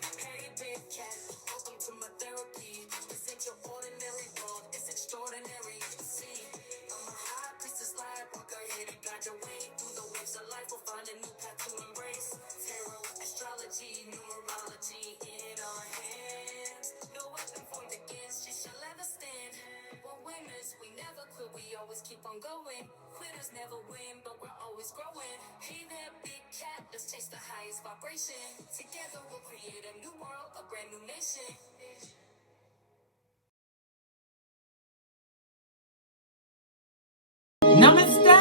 Hey, big cat, welcome to my therapy. This ain't your ordinary world, it's extraordinary. See, I'm a high priestess lightworker, here to guide your way through the waves of life. We'll find a new path to embrace. Tarot, astrology, numerology in our hands. No weapon formed against you shall ever stand. We're winners, we never quit, we always keep on going. Quitters never win, but we're always growing. Hey there, big cat, let's chase the highest vibration. Together we'll create a new world, a brand new nation. Namaste!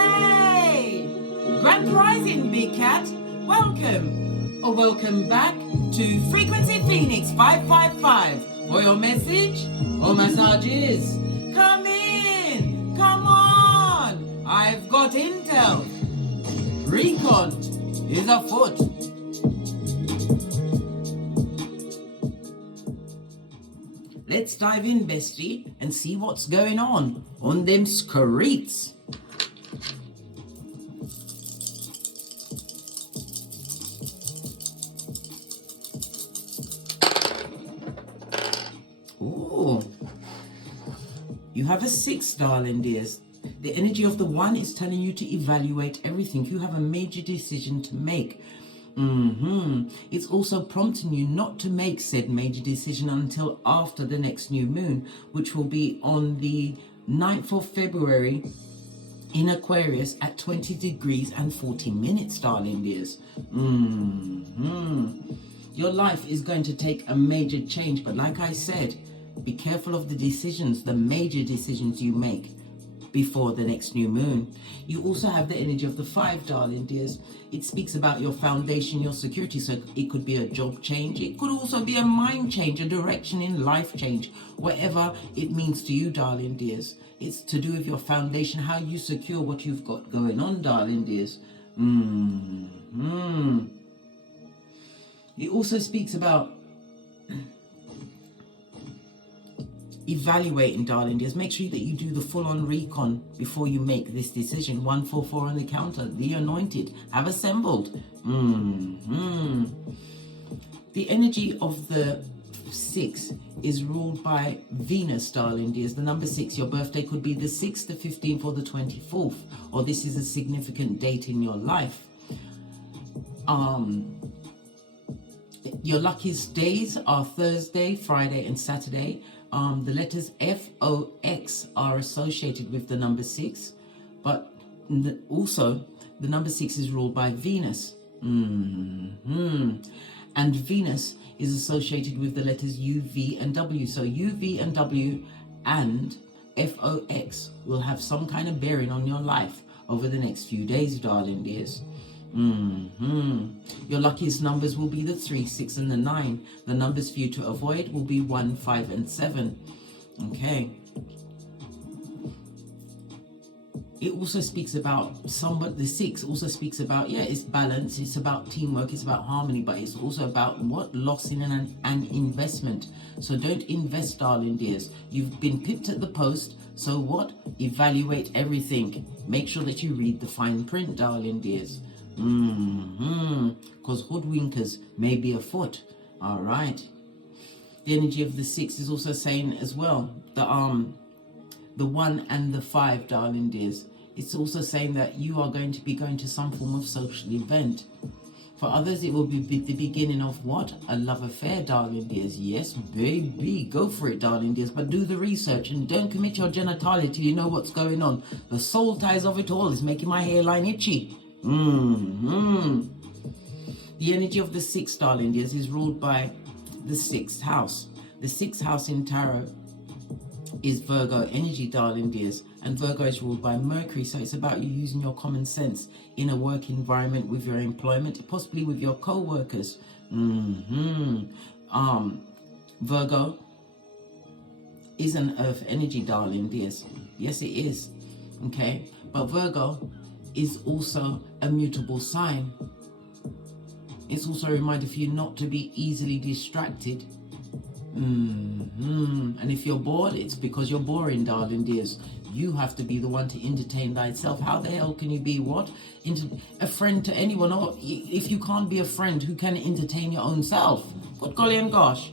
Grand Rising, Big Cat. Welcome or welcome back to Frequency Phoenix 555. For your message or massages, come in, come on. I've got intel. Recon is afoot. Let's dive in, bestie, and see what's going on them streets. Ooh. You have a 6, darling dears. The energy of the 1 is telling you to evaluate everything. You have a major decision to make. It's also prompting you not to make said major decision until after the next new moon, which will be on the 9th of February in Aquarius at 20 degrees and 40 minutes, darling dears. Your life is going to take a major change, but like I said, be careful of the decisions, the major decisions you make before the next new moon. You also have the energy of the 5, darling dears. It speaks about your foundation, your security. So it could be a job change. It could also be a mind change, a direction in life change, whatever it means to you, darling dears. It's to do with your foundation, how you secure what you've got going on, darling dears. It also speaks about evaluating, darling dears. Make sure that you do the full-on recon before you make this decision. 144 on the counter. The anointed have assembled. The energy of the 6 is ruled by Venus, darling dears. The number 6, your birthday could be the 6th, the 15th, or the 24th, or this is a significant date in your life. Your luckiest days are Thursday, Friday, and Saturday. The letters FOX are associated with the number 6, but also the number 6 is ruled by Venus. And Venus is associated with the letters U, V, and W. So U, V, and W and FOX will have some kind of bearing on your life over the next few days, darling dears. Your luckiest numbers will be the 3, 6, and the 9. The numbers for you to avoid will be 1, 5, and 7. Okay. It also speaks about the 6 also speaks about, it's balance, it's about teamwork, it's about harmony, but it's also about loss in an investment. So don't invest, darling dears. You've been pipped at the post, so evaluate everything. Make sure that you read the fine print, darling dears. Because hoodwinkers may be afoot. All right. The energy of the 6 is also saying as well, the 1 and the 5, darling dears. It's also saying that you are going to be going to some form of social event. For others, it will be the beginning of a love affair, darling dears. Yes, baby, go for it, darling dears. But do the research and don't commit your genitalia till you know what's going on. The soul ties of it all is making my hairline itchy. The energy of the 6, darling dears, is ruled by the 6th house. The 6th house in tarot is Virgo energy, darling dears, and Virgo is ruled by Mercury. So it's about you using your common sense in a work environment with your employment, possibly with your co-workers. Virgo is an earth energy, darling dears. Yes, it is. Okay, but Virgo is also a mutable sign. It's also a reminder for you not to be easily distracted. And if you're bored, it's because you're boring, darling dears. You have to be the one to entertain thyself. How the hell can you be what? A friend to anyone? Or if you can't be a friend, who can entertain your own self? Good golly and gosh.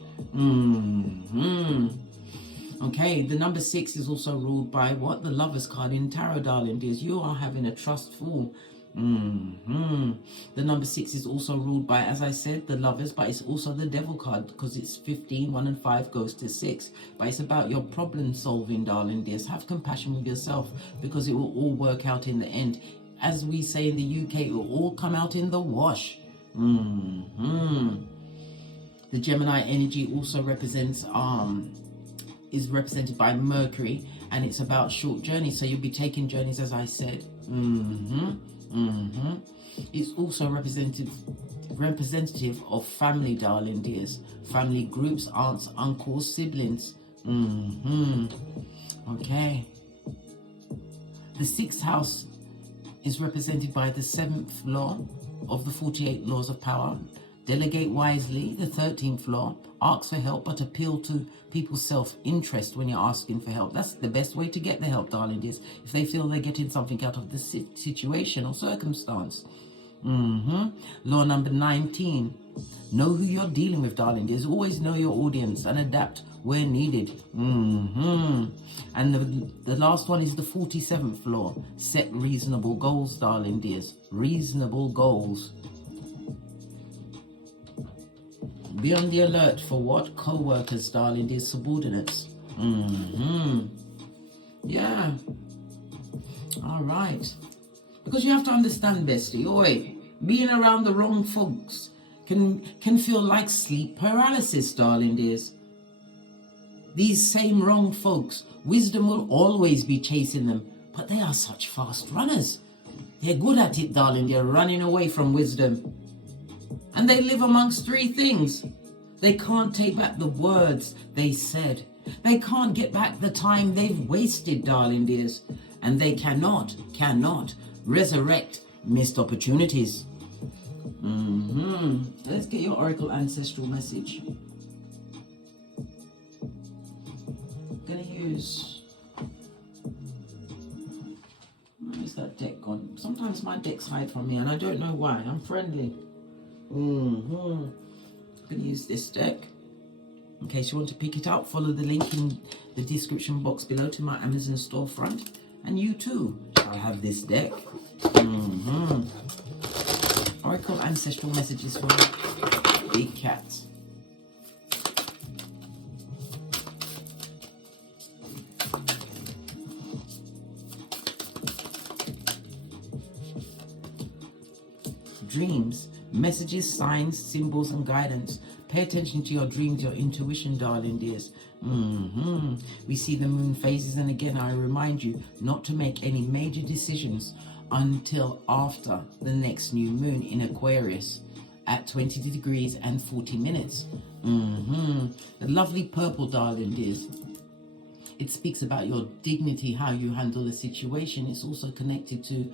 Okay, the number 6 is also ruled by what? The Lovers card in Tarot, darling dears. You are having a trustful. The number 6 is also ruled by, as I said, the Lovers, but it's also the Devil card because it's 15, 1 and 5 goes to 6. But it's about your problem solving, darling dears. Have compassion with yourself because it will all work out in the end. As we say in the UK, it will all come out in the wash. The Gemini energy also represents is represented by Mercury, and it's about short journeys. So you'll be taking journeys, as I said. It's also representative of family, darling dears. Family groups, aunts, uncles, siblings. Okay. The 6th house is represented by the 7th law of the 48 laws of power. Delegate wisely. The 13th law. Ask for help, but appeal to people's self-interest when you're asking for help. That's the best way to get the help, darling dears. If they feel they're getting something out of the situation or circumstance. Law number 19. Know who you're dealing with, darling dears. Always know your audience and adapt where needed. And the last one is the 47th law. Set reasonable goals, darling dears. Reasonable goals. Be on the alert for what? Co-workers, darling dears, subordinates. Yeah. All right. Because you have to understand, bestie, being around the wrong folks can feel like sleep paralysis, darling dears. These same wrong folks, wisdom will always be chasing them, but they are such fast runners. They're good at it, darling. They're running away from wisdom. And they live amongst 3 things. They can't take back the words they said. They can't get back the time they've wasted, darling dears. And they cannot resurrect missed opportunities. Let's get your Oracle Ancestral message. I'm going to use... Where's that deck gone? Sometimes my decks hide from me and I don't know why. I'm friendly. I'm going to use this deck. In case you want to pick it up, follow the link in the description box below to my Amazon storefront. And you too shall have this deck. Oracle Ancestral messages for Big Cat. Dreams, messages, signs, symbols, and guidance. Pay attention to your dreams, your intuition, darling dears. We see the moon phases, and again, I remind you not to make any major decisions until after the next new moon in Aquarius at 20 degrees and 40 minutes. The lovely purple, darling dears. It speaks about your dignity, how you handle the situation. It's also connected to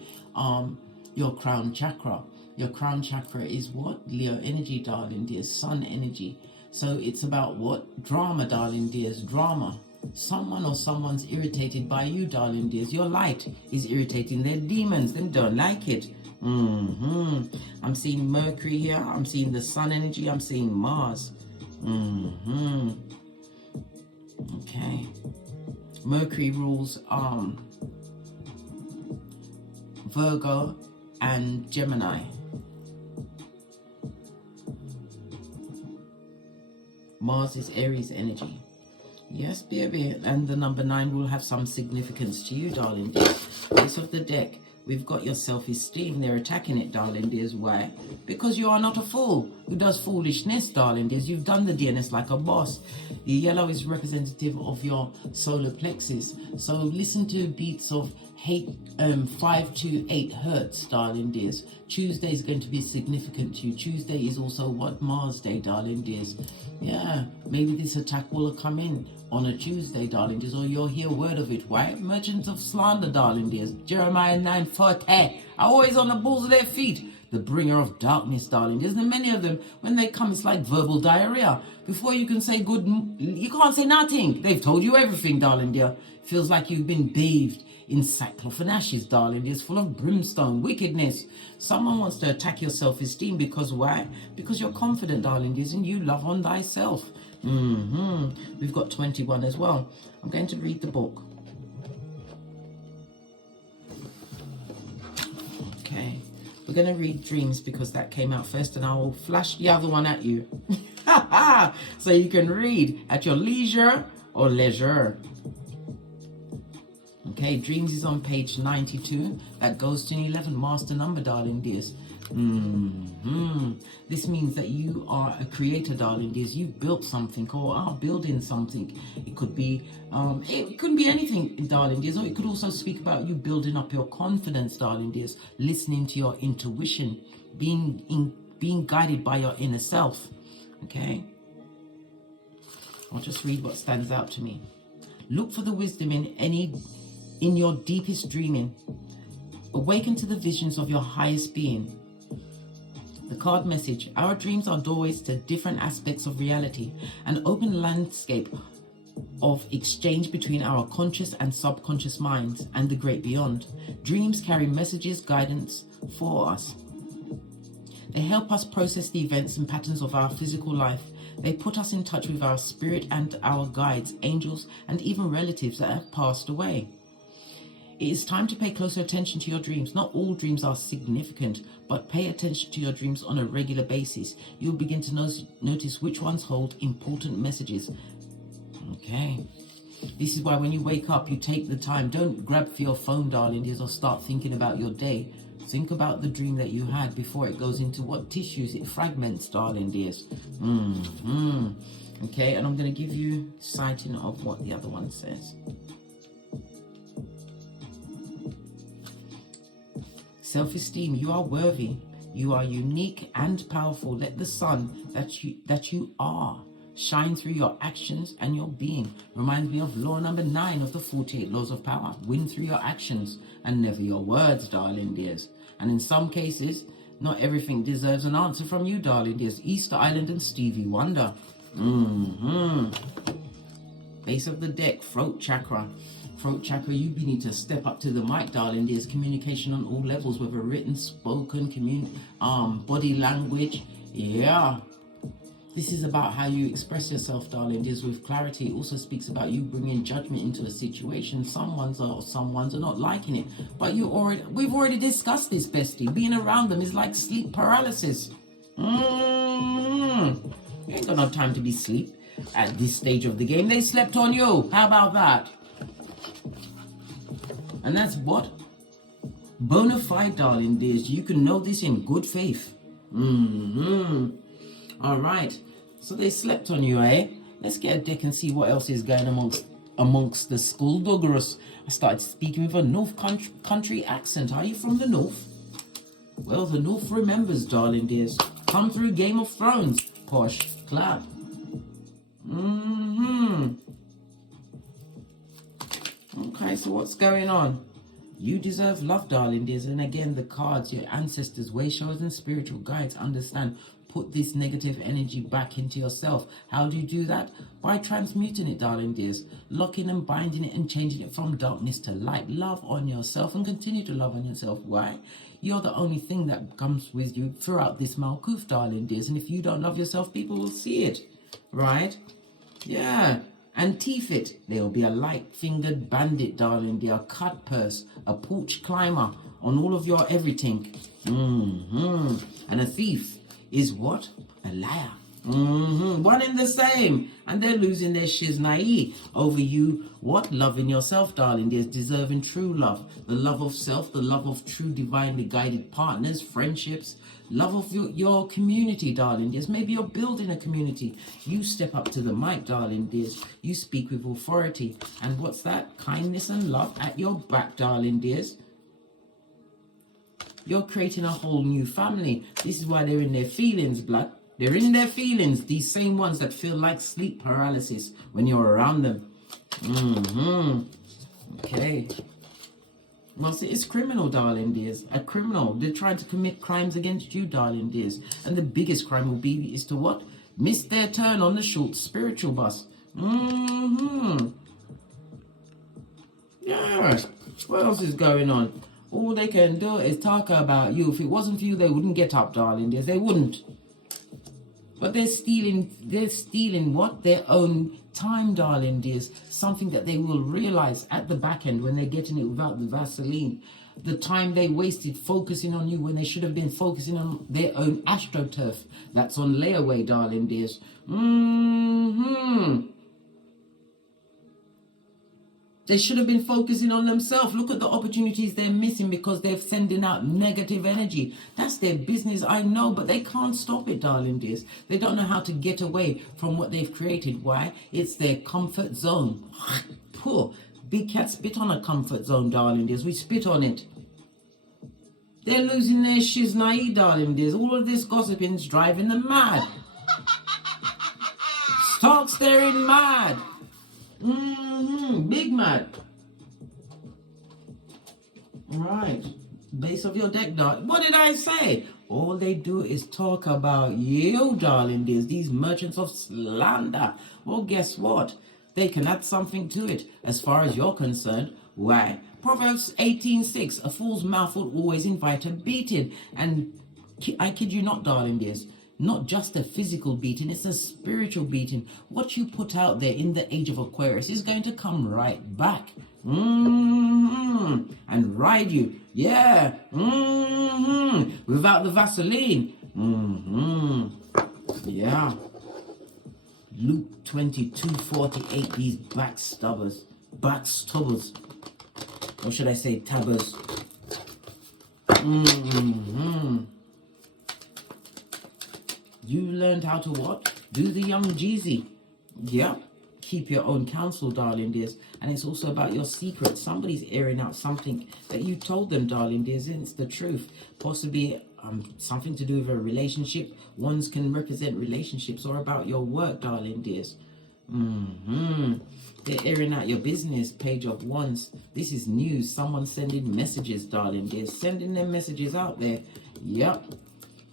your crown chakra. Your crown chakra is what? Leo energy, darling dears, sun energy. So it's about what? Drama, darling dears, drama. Someone or someone's irritated by you, darling dears. Your light is irritating. They're demons. They don't like it. I'm seeing Mercury here. I'm seeing the sun energy. I'm seeing Mars. Okay. Mercury rules Virgo and Gemini. Mars is Aries energy. Yes, baby. And the number 9 will have some significance to you, darling dears. Base of the deck, we've got your self-esteem. They're attacking it, darling dears. Why? Because you are not a fool who does foolishness, darling dears. You've done the DNS like a boss. The yellow is representative of your solar plexus. So listen to beats of 5 to 8 hertz, darling dears. Tuesday is going to be significant to you. Tuesday is also what? Mars Day, darling dears. Yeah, maybe this attack will come in on a Tuesday, darling dears, or you'll hear word of it. Why? Merchants of slander, darling dears. Jeremiah 9:40. Always on the balls of their feet. The bringer of darkness, darling dears. And many of them, when they come, it's like verbal diarrhea. Before you can say good, you can't say nothing. They've told you everything, darling dear. Feels like you've been bathed in sackcloth and ashes, darling. It's full of brimstone, wickedness. Someone wants to attack your self-esteem because why? Because you're confident, darling, and you love on thyself. We've got 21 as well. I'm going to read the book. Okay. We're going to read dreams because that came out first, and I will flash the other one at you. So you can read at your leisure or leisure. Okay, dreams is on page 92. That goes to an 11 master number, darling dears. This means that you are a creator, darling dears. You've built something or are building something. It could be it couldn't be anything, darling dears, or it could also speak about you building up your confidence, darling dears, listening to your intuition, being guided by your inner self. Okay, I'll just read what stands out to me. Look for the wisdom in your deepest dreaming. Awaken to the visions of your highest being. The card message: our dreams are doorways to different aspects of reality, an open landscape of exchange between our conscious and subconscious minds and the great beyond. Dreams carry messages, guidance for us. They help us process the events and patterns of our physical life. They put us in touch with our spirit and our guides, angels, and even relatives that have passed away. It is time to pay closer attention to your dreams. Not all dreams are significant, but pay attention to your dreams on a regular basis. You'll begin to notice which ones hold important messages. Okay. This is why when you wake up, you take the time. Don't grab for your phone, darling dears, or start thinking about your day. Think about the dream that you had before it goes into what tissues it fragments, darling dears. Okay, and I'm going to give you citing of what the other one says. Self-esteem: you are worthy. You are unique and powerful. Let the sun that you are shine through your actions and your being. Reminds me of law number 9 of the 48 laws of power. Win through your actions and never your words, darling dears. And in some cases, not everything deserves an answer from you, darling dears. Easter Island and Stevie Wonder. Base of the deck, throat chakra. Throat chakra, you need to step up to the mic, darling. There's communication on all levels, whether written, spoken, body language. Yeah. This is about how you express yourself, darling. Dears, with clarity. It also speaks about you bringing judgment into a situation. Some ones are not liking it, but we've already discussed this, bestie. Being around them is like sleep paralysis. You ain't got no time to be asleep at this stage of the game. They slept on you. How about that? And that's what? Bona fide, darling dears. You can know this in good faith. All right. So they slept on you, eh? Let's get a deck and see what else is going amongst the skullduggerus. I started speaking with a North country accent. Are you from the North? Well, the North remembers, darling dears. Come through Game of Thrones. Posh clap. Okay, so what's going on? You deserve love, darling dears. And again, the cards, your ancestors, way showers, and spiritual guides understand. Put this negative energy back into yourself. How do you do that? By transmuting it, darling dears. Locking and binding it and changing it from darkness to light. Love on yourself and continue to love on yourself. Why? You're the only thing that comes with you throughout this Malkuth, darling dears. And if you don't love yourself, people will see it. Right? Yeah. And teeth it. There'll be a light-fingered bandit, darling dear. A cut purse. A porch climber. On all of your everything. And a thief is what? A liar. One and the same. And they're losing their shiznai over you, what? Loving yourself, darling. There's deserving true love. The love of self, the love of true divinely guided partners, friendships, love of your community, darling. Yes, maybe you're building a community. You step up to the mic, darling dears. You speak with authority. And what's that? Kindness and love at your back, darling dears. You're creating a whole new family. This is why they're in their feelings, blood. They're in their feelings. These same ones that feel like sleep paralysis when you're around them. Okay. Well, see, it's criminal, darling dears. A criminal. They're trying to commit crimes against you, darling dears. And the biggest crime will be is to what? Miss their turn on the short spiritual bus. Yes. What else is going on? All they can do is talk about you. If it wasn't for you, they wouldn't get up, darling dears. They wouldn't. But they're stealing what? Their own time, darling dears. Something that they will realize at the back end when they're getting it without the Vaseline. The time they wasted focusing on you when they should have been focusing on their own astroturf. That's on layaway, darling dears. They should have been focusing on themselves. Look at the opportunities they're missing because they're sending out negative energy. That's their business, I know, but they can't stop it, darling dears. They don't know how to get away from what they've created. Why? It's their comfort zone. Poor. Big cat spit on a comfort zone, darling dears. We spit on it. They're losing their shiznai, darling dears. All of this gossiping's driving them mad. Start staring mad. Big mad. Right. Base of your deck, darling. What did I say? All they do is talk about you, darling dears. These merchants of slander. Well, guess what? They can add something to it as far as you're concerned. Why? Proverbs 18:6. A fool's mouth will always invite a beating. And I kid you not, darling dears. Not just a physical beating, it's a spiritual beating. What you put out there in the age of Aquarius is going to come right back. And ride you. Yeah. Without the Vaseline. Yeah. Luke 22:48. These backstabbers. Or should I say tabbers? You learned how to what? Do the young Jeezy. Yeah. Keep your own counsel, darling dears. And it's also about your secrets. Somebody's airing out something that you told them, darling dears, and it's the truth. Possibly something to do with a relationship. Ones can represent relationships or about your work, darling dears. They're airing out your business, page of wands. This is news. Someone sending messages, darling dears. Sending them messages out there. Yep.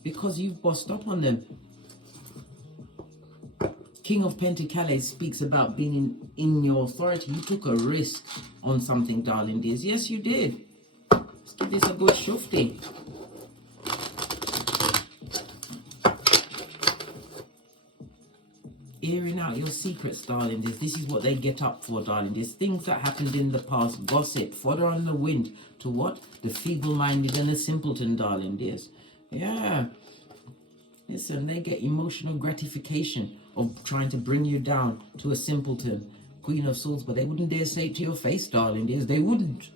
Because you've bossed up on them. King of Pentacles speaks about being in your authority. You took a risk on something, darling dears. Yes, you did. Let's give this a good shufti. Airing out your secrets, darling dears. This is what they get up for, darling dears. Things that happened in the past. Gossip. Fodder on the wind. To what? The feeble-minded and the simpleton, darling dears. Yeah. Listen, they get emotional gratification of trying to bring you down to a simpleton, Queen of Swords, but they wouldn't dare say it to your face, darling dears. They wouldn't.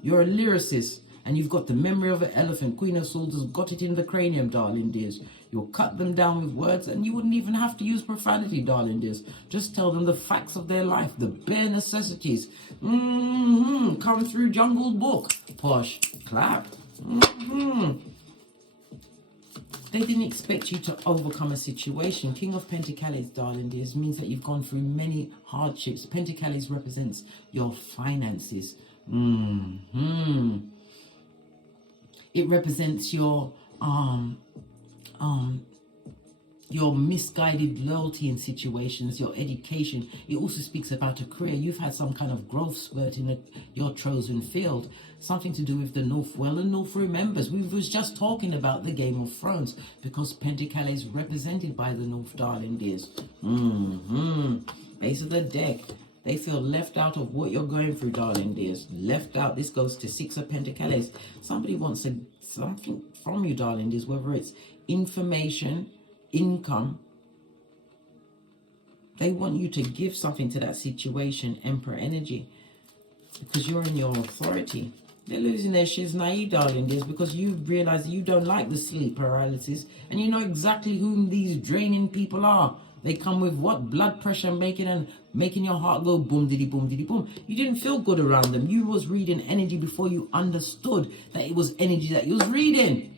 You're a lyricist, and you've got the memory of an elephant. Queen of Swords has got it in the cranium, darling dears. You'll cut them down with words, and you wouldn't even have to use profanity, darling dears. Just tell them the facts of their life, the bare necessities. Come through Jungle Book. Posh. Clap. They didn't expect you to overcome a situation. King of Pentacles, darling dears, means that you've gone through many hardships. Pentacles represents your finances. It represents your misguided loyalty in situations, your education. It also speaks about a career. You've had some kind of growth spurt in your chosen field. Something to do with the North. Well, the North remembers. We was just talking about the Game of Thrones because Pentacles is represented by the North, darling dears. Base of the deck. They feel left out of what you're going through, darling dears. Left out. This goes to Six of Pentacles. Somebody wants something from you, darling dears, whether it's information, income, They want you to give something to that situation, Emperor energy, because you're in your authority. They're losing their shiz naive, darling dears, because you realize that you don't like the sleep paralysis, and you know exactly whom these draining people are. They come with what? Blood pressure, making your heart go boom diddy boom diddy boom. You didn't feel good around them. You was reading energy before you understood that it was energy that you was reading.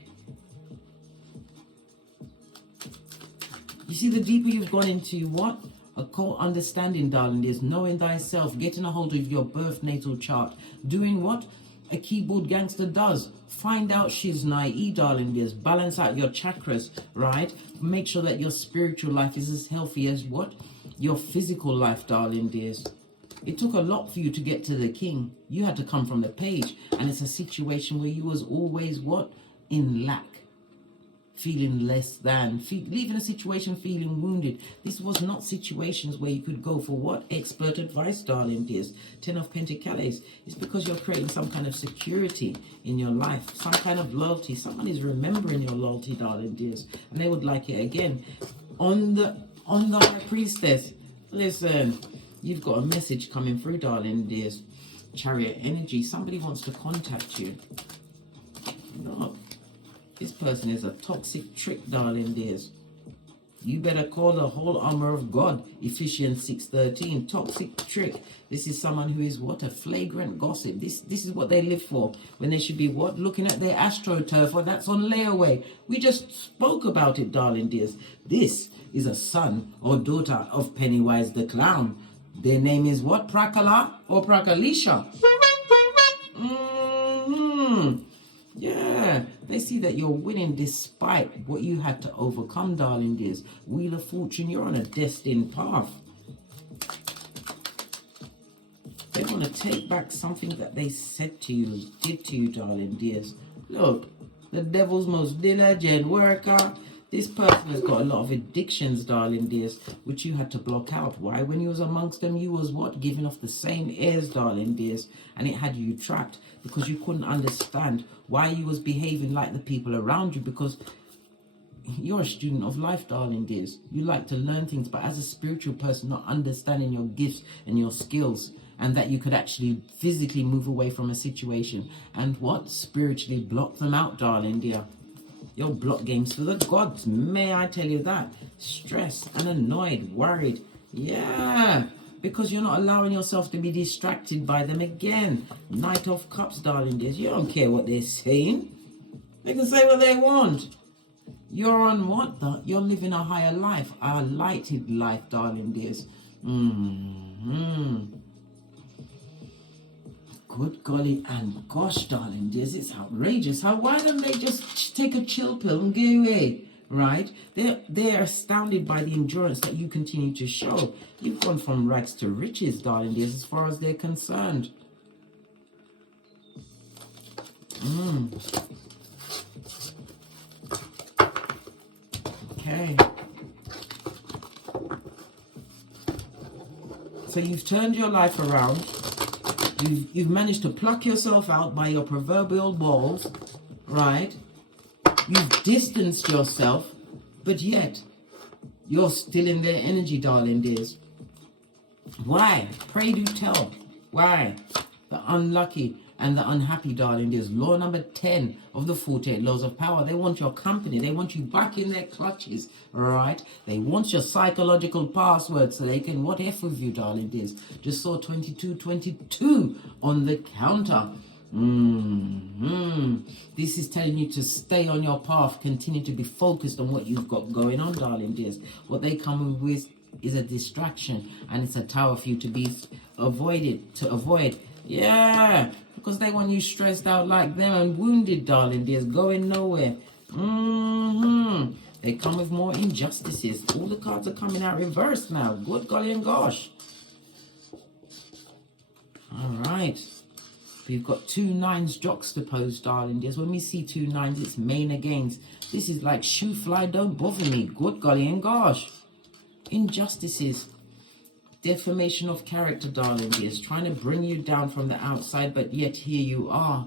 You see, the deeper you've gone into what? Occult understanding, darling, is knowing thyself, getting a hold of your birth natal chart, doing what a keyboard gangster does. Find out she's naive, darling, dears. Balance out your chakras, right? Make sure that your spiritual life is as healthy as what? Your physical life, darling, dears. It took a lot for you to get to the king. You had to come from the page, and it's a situation where you was always what? In lack. Feeling less than, leaving a situation feeling wounded. This was not situations where you could go for what? Expert advice, darling dears. 10 of Pentacles. It's because you're creating some kind of security in your life, some kind of loyalty. Someone is remembering your loyalty, darling dears, and they would like it again. On the High Priestess, listen, you've got a message coming through, darling dears. Chariot energy. Somebody wants to contact you. Look. This person is a toxic trick, darling dears. You better call the whole armor of God. Ephesians 6:13. Toxic trick. This is someone who is what? A flagrant gossip. This is what they live for. When they should be what? Looking at their astroturf, or that's on layaway. We just spoke about it, darling dears. This is a son or daughter of Pennywise the Clown. Their name is what? Prakala or Prakalisha. Yeah, they see that you're winning despite what you had to overcome, darling dears. Wheel of Fortune, you're on a destined path. They want to take back something that they said to you, did to you, darling dears. Look, the devil's most diligent worker. This person has got a lot of addictions, darling dears, which you had to block out. Why? When you was amongst them, you was what? Giving off the same airs, darling dears, and it had you trapped because you couldn't understand why you was behaving like the people around you, because you're a student of life, darling dears. You like to learn things, but as a spiritual person, not understanding your gifts and your skills, and that you could actually physically move away from a situation and what? Spiritually block them out, darling dear. Your block games for the gods, may I tell you that? Stressed and annoyed, worried. Yeah, because you're not allowing yourself to be distracted by them again. Knight of Cups, darling dears. You don't care what they're saying. They can say what they want. You're on what? You're living a higher life, a lighted life, darling dears. Good golly and gosh, darling dears, it's outrageous. Why don't they just take a chill pill and go away, right? They're astounded by the endurance that you continue to show. You've gone from rags to riches, darling dears, as far as they're concerned. Okay. So you've turned your life around. You've managed to pluck yourself out by your proverbial balls, right? You've distanced yourself, but yet you're still in their energy, darling dears. Why? Pray do tell. Why? The unlucky and the unhappy, darling dears. Law number 10 of the 48 laws of power. They want your company. They want you back in their clutches, right? They want your psychological password so they can what F with you, darling dears. Just saw 2222 on the counter. This is telling you to stay on your path. Continue to be focused on what you've got going on, darling dears. What they come with is a distraction, and it's a tower for you to be avoid. Yeah, because they want you stressed out like them and wounded, darling dears, going nowhere. They come with more injustices. All the cards are coming out reversed now. Good golly and gosh. All right. We've got 2 9s juxtaposed, darling dears. When we see 2 9s, it's main against. This is like shoe fly, don't bother me. Good golly and gosh. Injustices. Defamation of character, darling dears, trying to bring you down from the outside, but yet here you are.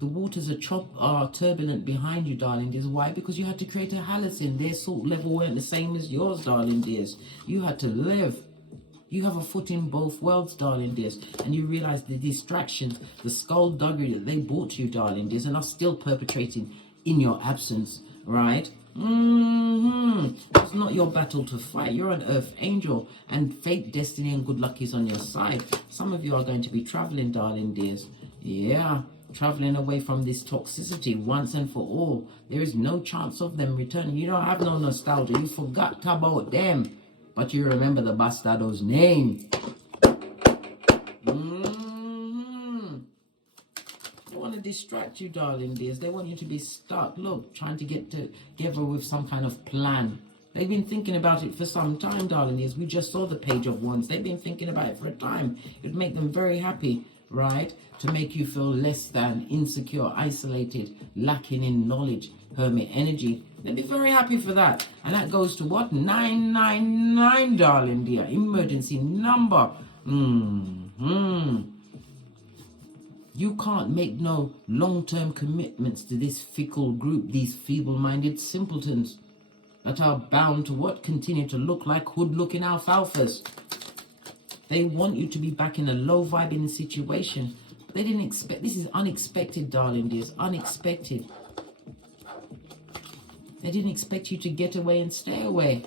The waters are turbulent behind you, darling dears. Why? Because you had to create a halocene. Their salt level weren't the same as yours, darling dears. You had to live. You have a foot in both worlds, darling dears. And you realize the distractions, the skullduggery that they brought to you, darling dears, and are still perpetrating in your absence, right? It's not your battle to fight. You're an earth angel, and fate, destiny, and good luck is on your side. Some of you are going to be traveling, darling dears. Yeah, traveling away from this toxicity once and for all. There is no chance of them returning. You don't have no nostalgia. You forgot about them, but you remember the bastardo's name. They want to distract you, darling dears. They want you to be stuck. Look, trying to get together with some kind of plan. They've been thinking about it for some time, darling dears. We just saw the Page of Wands. They've been thinking about it for a time. It'd make them very happy, right? To make you feel less than, insecure, isolated, lacking in knowledge, hermit energy. They'd be very happy for that. And that goes to what? 999, darling dear. Emergency number. You can't make no long-term commitments to this fickle group, these feeble-minded simpletons that are bound to what? Continue to look like hood-looking alfalfas. They want you to be back in a low-vibing situation. They didn't expect, this is unexpected, darling dears, unexpected. They didn't expect you to get away and stay away.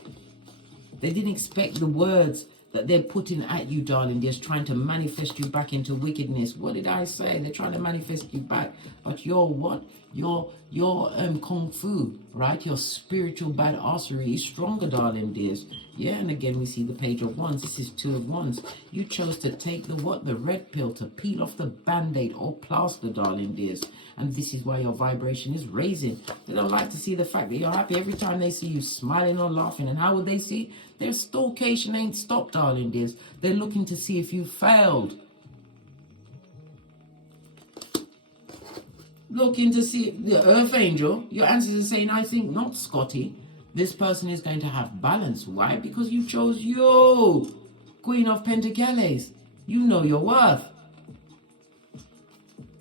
They didn't expect the words that they're putting at you, darling dears, trying to manifest you back into wickedness. What did I say? They're trying to manifest you back. But you're what? Your kung fu, right? Your spiritual badassery is stronger, darling dears. Yeah, and again, we see the Page of Wands. This is Two of Wands. You chose to take the what? The red pill, to peel off the band-aid or plaster, darling dears. And this is why your vibration is raising. They don't like to see the fact that you're happy every time they see you smiling or laughing. And how would they see? Their stalkation ain't stopped, darling dears. They're looking to see if you failed. Looking to see the Earth Angel. Your answers are saying, I think not, Scotty. This person is going to have balance. Why? Because you chose you, Queen of Pentacles. You know your worth.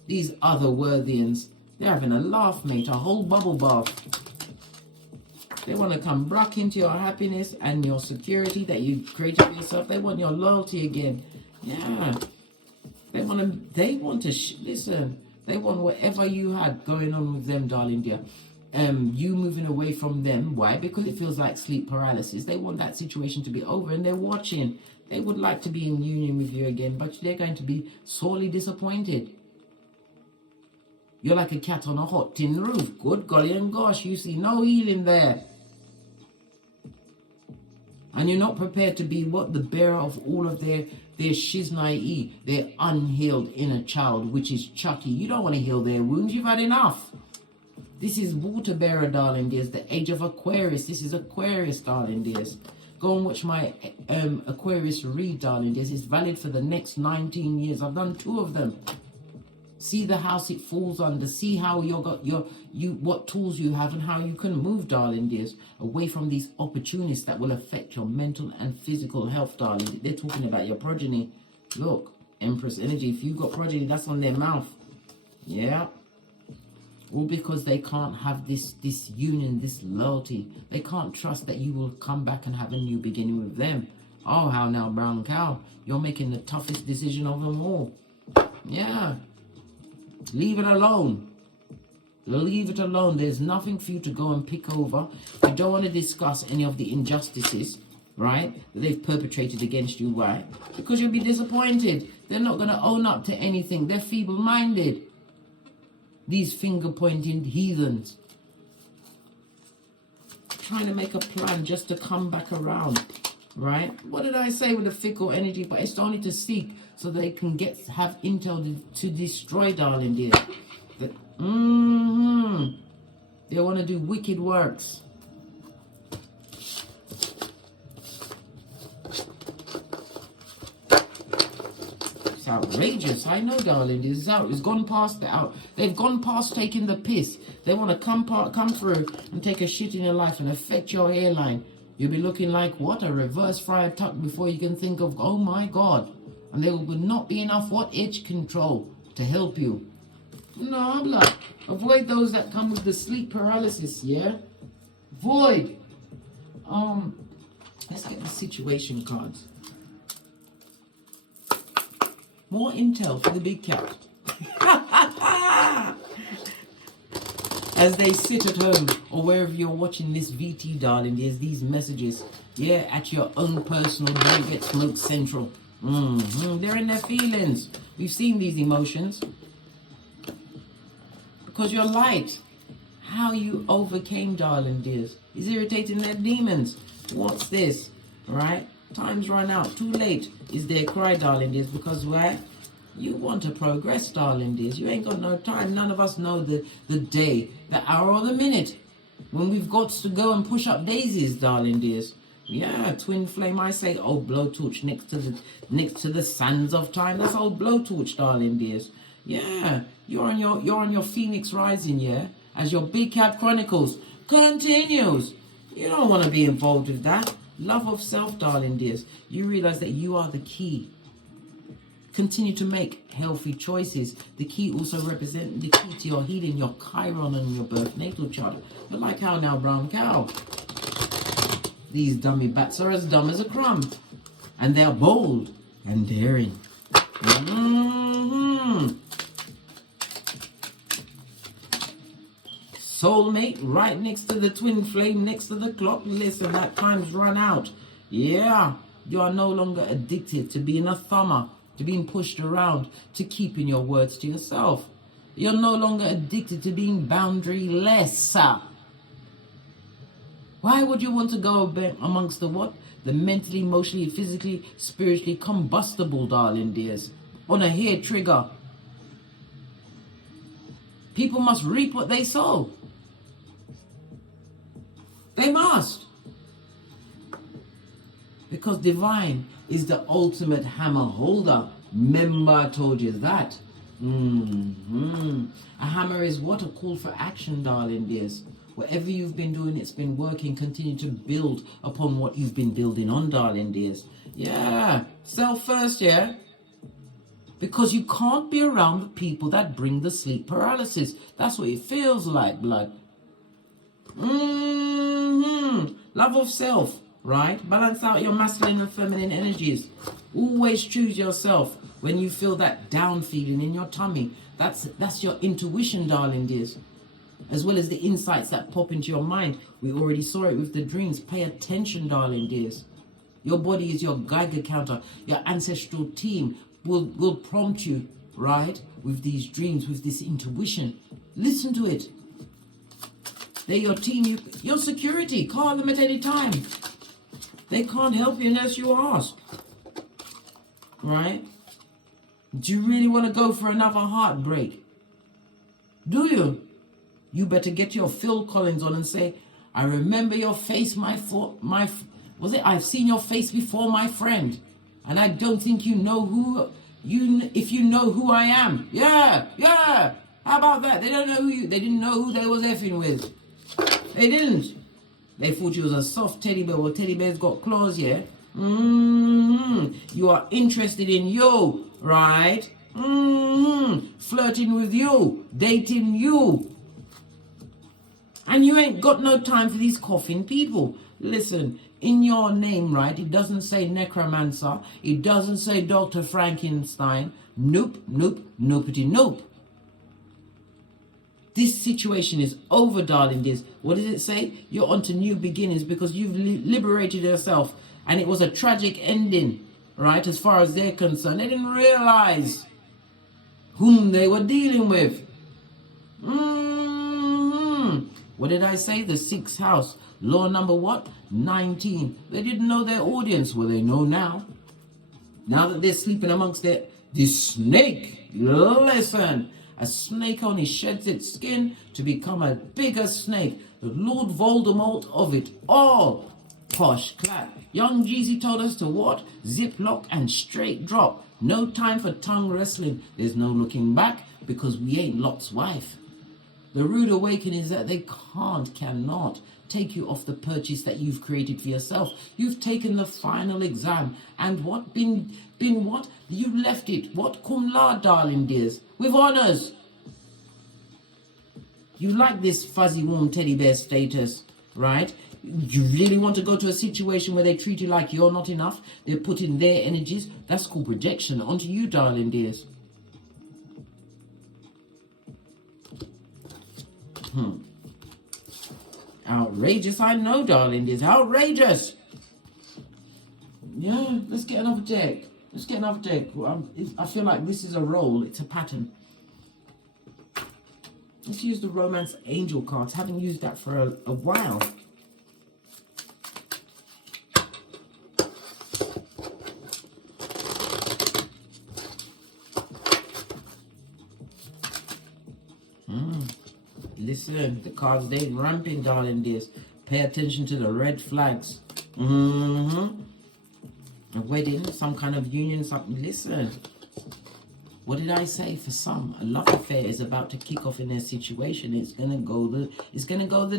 These other worthians, they're having a laugh, mate, a whole bubble bath. They want to come back into your happiness and your security that you created for yourself. They want your loyalty again. Yeah. They want to listen. They want whatever you had going on with them, darling dear. You moving away from them. Why? Because it feels like sleep paralysis. They want that situation to be over, and they're watching. They would like to be in union with you again, but they're going to be sorely disappointed. You're like a cat on a hot tin roof. Good golly and gosh, you see no healing there. And you're not prepared to be what? The bearer of all of their shiznai, their unhealed inner child, which is Chucky. You don't want to heal their wounds. You've had enough. This is water bearer, darling dears. The age of Aquarius. This is Aquarius, darling dears. Go and watch my Aquarius read, darling dears. It's valid for the next 19 years. I've done 2 of them. See the house it falls under. See how what tools you have and how you can move, darling dears, away from these opportunists that will affect your mental and physical health, darling. They're talking about your progeny. Look, Empress energy. If you've got progeny, that's on their mouth. Yeah. All because they can't have this union, this loyalty. They can't trust that you will come back and have a new beginning with them. Oh, how now, brown cow. You're making the toughest decision of them all. Yeah. Leave it alone. Leave it alone. There's nothing for you to go and pick over. You don't want to discuss any of the injustices, right, that they've perpetrated against you. Why? Because you'll be disappointed. They're not going to own up to anything. They're feeble-minded. These finger-pointing heathens. Trying to make a plan just to come back around, right? What did I say with the fickle energy? But it's only to seek so they can have intel to destroy, darling dear. They want to do wicked works. It's outrageous. I know, darling. This is out. It's gone past the out. They've gone past taking the piss. They want to come through and take a shit in your life and affect your hairline. You'll be looking like what? A reverse Friar Tuck before you can think of, oh my God. And there will not be enough what? Edge control to help you. No, blood. Avoid those that come with the sleep paralysis, yeah? Avoid. Let's get the situation cards. More intel for the big cat. As they sit at home or wherever you're watching this VT, darling, there's these messages. Yeah, at your own personal Don't Get Smoked Central. They're in their feelings. We've seen these emotions. Because you're light. How you overcame, darling dears, is irritating their demons. What's this? Right? Time's run out. Too late is their cry, darling dears. Because where? You want to progress, darling dears. You ain't got no time. None of us know the day, the hour, or the minute when we've got to go and push up daisies, darling dears. Yeah, twin flame. I say, old blowtorch next to the sands of time. That's old blowtorch, darling dears. Yeah, you're on your Phoenix rising, yeah, as your Big Cat Chronicles continues. You don't want to be involved with that. Love of self, darling dears. You realize that you are the key. Continue to make healthy choices. The key also represents the key to your healing, your Chiron and your birth natal chart. But like how now, brown cow? These dummy bats are as dumb as a crumb. And they're bold and daring. Soulmate right next to the twin flame, next to the clock. Listen, that time's run out. Yeah, you are no longer addicted to being a thumber, to being pushed around, to keeping your words to yourself. You're no longer addicted to being boundaryless. Why would you want to go amongst the what? The mentally, emotionally, physically, spiritually combustible, darling dears, on a hair trigger. People must reap what they sow. They must. Because divine is the ultimate hammer holder. Remember, I told you that. A hammer is what? A call for action, darling dears. Whatever you've been doing, it's been working. Continue to build upon what you've been building on, darling dears. Yeah. Self first, yeah? Because you can't be around the people that bring the sleep paralysis. That's what it feels like, blood. Love of self, right? Balance out your masculine and feminine energies. Always choose yourself when you feel that down feeling in your tummy. That's your intuition, darling dears. As well as the insights that pop into your mind. We already saw it with the dreams. Pay attention, darling dears. Your body is your Geiger counter. Your ancestral team will prompt you, right? With these dreams, with this intuition. Listen to it. They're your team, your security. Call them at any time. They can't help you unless you ask. Right? Do you really want to go for another heartbreak? Do you? You better get your Phil Collins on and say, I remember your face, I've seen your face before, my friend. And I don't think you know if you know who I am. Yeah. How about that? They don't know they didn't know who they was effing with. They didn't. They thought you was a soft teddy bear. Well, teddy bears got claws, yeah? You are interested in you, right? Flirting with you, dating you. And you ain't got no time for these coughing people. Listen, in your name, right, it doesn't say necromancer. It doesn't say Dr. Frankenstein. Nope. This situation is over, darling dears. What does it say? You're on to new beginnings because you've liberated yourself. And it was a tragic ending, right, as far as they're concerned. They didn't realize whom they were dealing with. What did I say? The sixth house. Law number what? 19. They didn't know their audience. Well, they know now. Now that they're sleeping amongst this snake. Listen. A snake only sheds its skin to become a bigger snake. The Lord Voldemort of it all. Posh clap. Young Jeezy told us to what? Zip lock and straight drop. No time for tongue wrestling. There's no looking back because we ain't Lot's wife. The rude awakening is that they cannot take you off the purchase that you've created for yourself. You've taken the final exam and what? Been what? You left it. What? Cum laude, darling dears. With honours. You like this fuzzy, warm teddy bear status, right? You really want to go to a situation where they treat you like you're not enough. They're putting their energies. That's called projection onto you, darling dears. Outrageous, I know, darling dears. Outrageous. Yeah, let's get another deck. Let's get another deck. I feel like this is a roll. It's a pattern. Let's use the Romance Angel cards. Haven't used that for a while. Listen, the cards, they ramping, darling dears. Pay attention to the red flags. A wedding, some kind of union, something. Listen. What did I say? For some, a love affair is about to kick off in their situation. It's gonna go the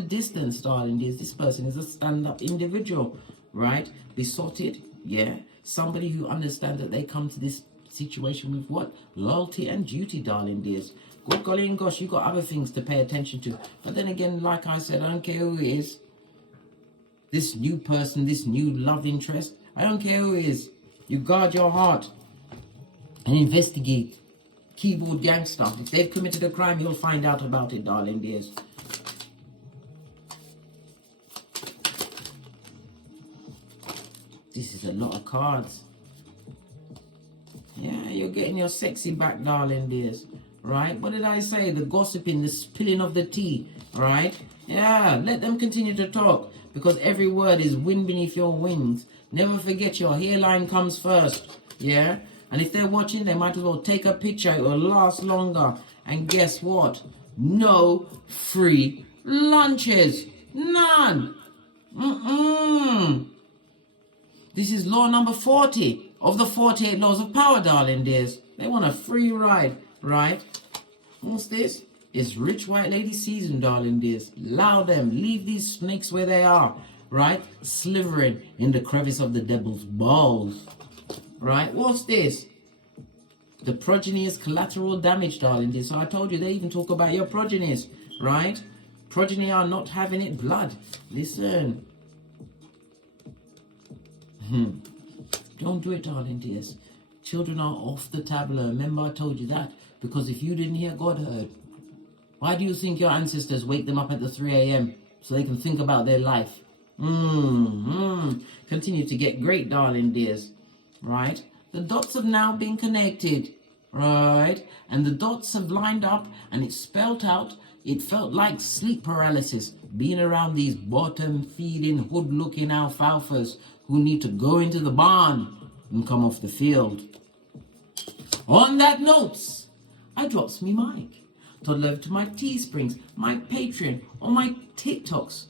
distance, darling dears. This person is a stand-up individual, right? Besotted, yeah. Somebody who understands that they come to this situation with what? Loyalty and duty, darling dears. Good golly and gosh, you got other things to pay attention to. But then again, like I said, I don't care who it is. This new person, this new love interest, I don't care who it is. You guard your heart and investigate. Keyboard gang stuff. If they've committed a crime, you'll find out about it, darling dears. This is a lot of cards. Yeah, you're getting your sexy back, darling dears. Right? What did I say? The gossiping, the spilling of the tea. Right? Yeah, let them continue to talk. Because every word is wind beneath your wings. Never forget your hairline comes first. Yeah? And if they're watching, they might as well take a picture. It will last longer. And guess what? No free lunches. None. This is law number 40 of the 48 laws of power, darling dears. They want a free ride, right? What's this? It's rich white lady season, darling dears. Allow them. Leave these snakes where they are, right? Slithering in the crevice of the devil's balls. Right? What's this? The progeny is collateral damage, darling dear. So I told you, they even talk about your progenies, right? Progeny are not having it blood. Listen. Don't do it, darling dears. Children are off the tableau. Remember I told you that? Because if you didn't hear, God heard. Why do you think your ancestors wake them up at the 3 a.m. so they can think about their life? Continue to get great, darling dears. Right? The dots have now been connected. Right? And the dots have lined up and it's spelt out. It felt like sleep paralysis being around these bottom-feeding, hood-looking alfalfas who need to go into the barn and come off the field. On that note, I drops me mic. Toddle over to my Teesprings, my Patreon, or my TikToks.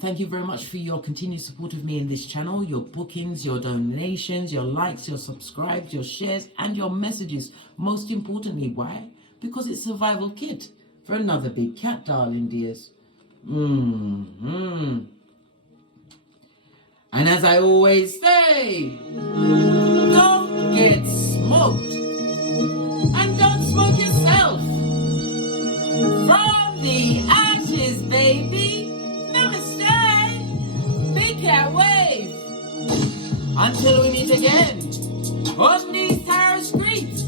Thank you very much for your continued support of me in this channel, your bookings, your donations, your likes, your subscribes, your shares, and your messages. Most importantly, why? Because it's survival kit for another big cat, darling dears. And as I always say, don't get smoked. And don't smoke yourself. From the ashes, baby. Namaste. Big cat wave. Until we meet again on these tarot streets.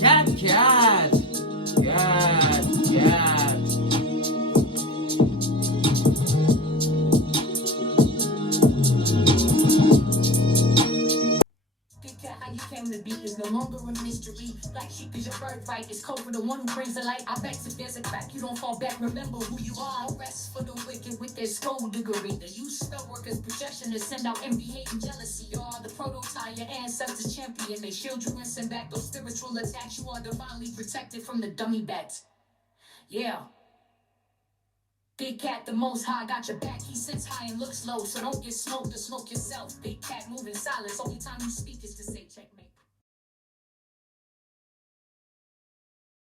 Cat, cat. Cat, cat. The beat is no longer a mystery. Black sheep is your birthright. It's code for the one who brings the light. I bet if there's a crack, you don't fall back. Remember who you are. No rest for the wicked with their skullduggery. The use spell workers' projection to send out envy, hate, and jealousy. You are the prototype, your ancestors champion. They shield you and send back those spiritual attacks. You are divinely protected from the dummy bats. Yeah. Big cat, the most high, got your back. He sits high and looks low, so don't get smoked or smoke yourself. Big cat moving silence. Only time you speak is to say checkmate.